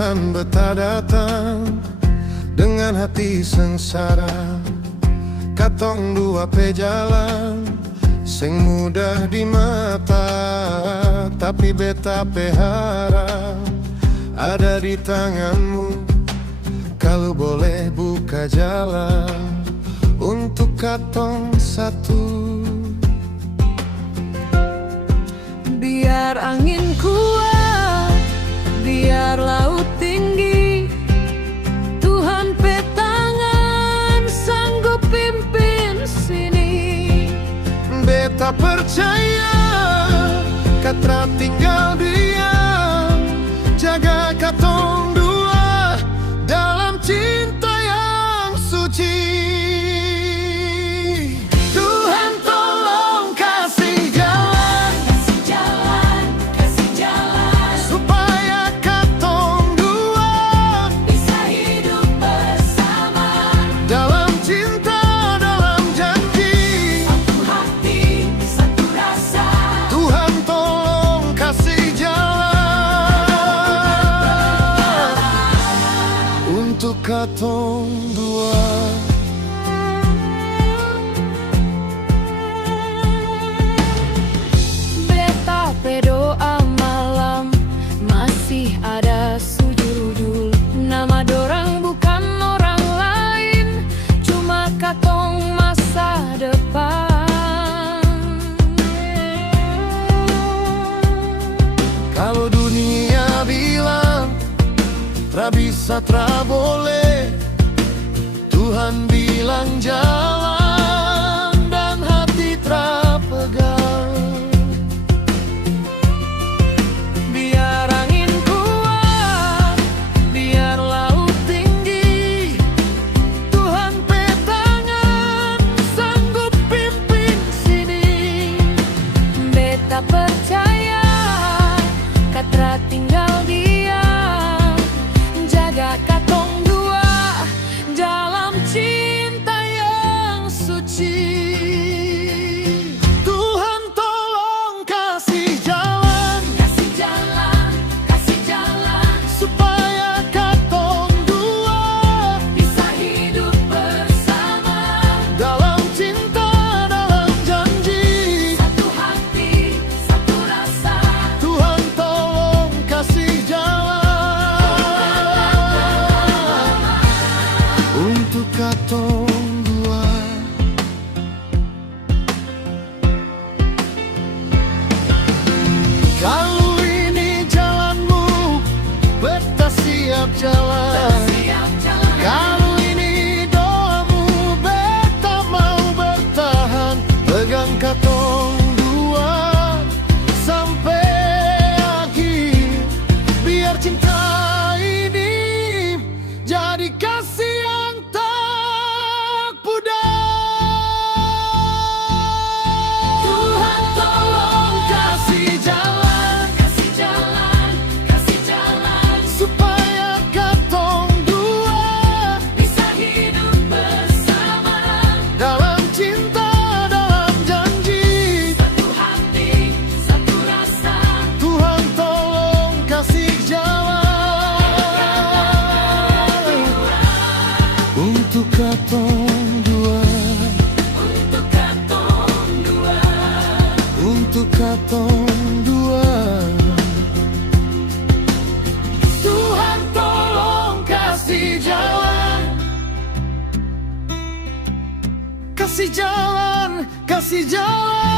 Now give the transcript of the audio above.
Tuhan beta datang dengan hati sengsara. Katong dua pe jalan sing mudah di mata, tapi beta pe harap ada di tanganmu. Kalau boleh buka jalan untuk katong satu. Biar angin kuat, biar laut tinggi, Tuhan pe tangan sanggup pimpin sini. Beta percaya kata tinggal dia jaga katong dua dalam cinta yang suci. Tuhan tolong kasih jalan, kasih jalan supaya katong dua bisa hidup bersama. dalam cinta, dalam janji. Satu hati, satu rasa. Tuhan tolong kasih jalan untuk katong dua. Beta berdoa malam masih ada sujudul. Nama dorang bukan orang lain, cuma katong masa depan. Kalau dunia bilang tra bisa tra boleh, Tuhan bilang jalan dan hati tra pegang. Biar angin kuat, biar laut tinggi, Tuhan pe tangan sanggup pimpin sini. Beta percaya kata tinggal dia jaga katong dua dalam cinta yang suci. Tuhan tolong kasih jalan Kasih jalan supaya katong dua bisa hidup bersama. dalam cinta, dalam janji. Satu hati, satu rasa. Tuhan tolong kasih jalan untuk katong dua. Kalau ini jalanmu, beta siap jalan. Kalau ini doamu, beta mau bertahan. Pegang katong dua sampai akhir. Biar cinta ini jadi kasih yang tak pudar. Tuhan tolong kasih jalan, kasih jalan Supaya katong dua bisa hidup bersama. dalam cinta, dalam janji. Satu hati, satu rasa. Tuhan tolong kasih jalan untuk katong dua, Untuk katong dua. untuk katong dua. Tuhan tolong kasih jalan, kasih jalan, kasih jalan.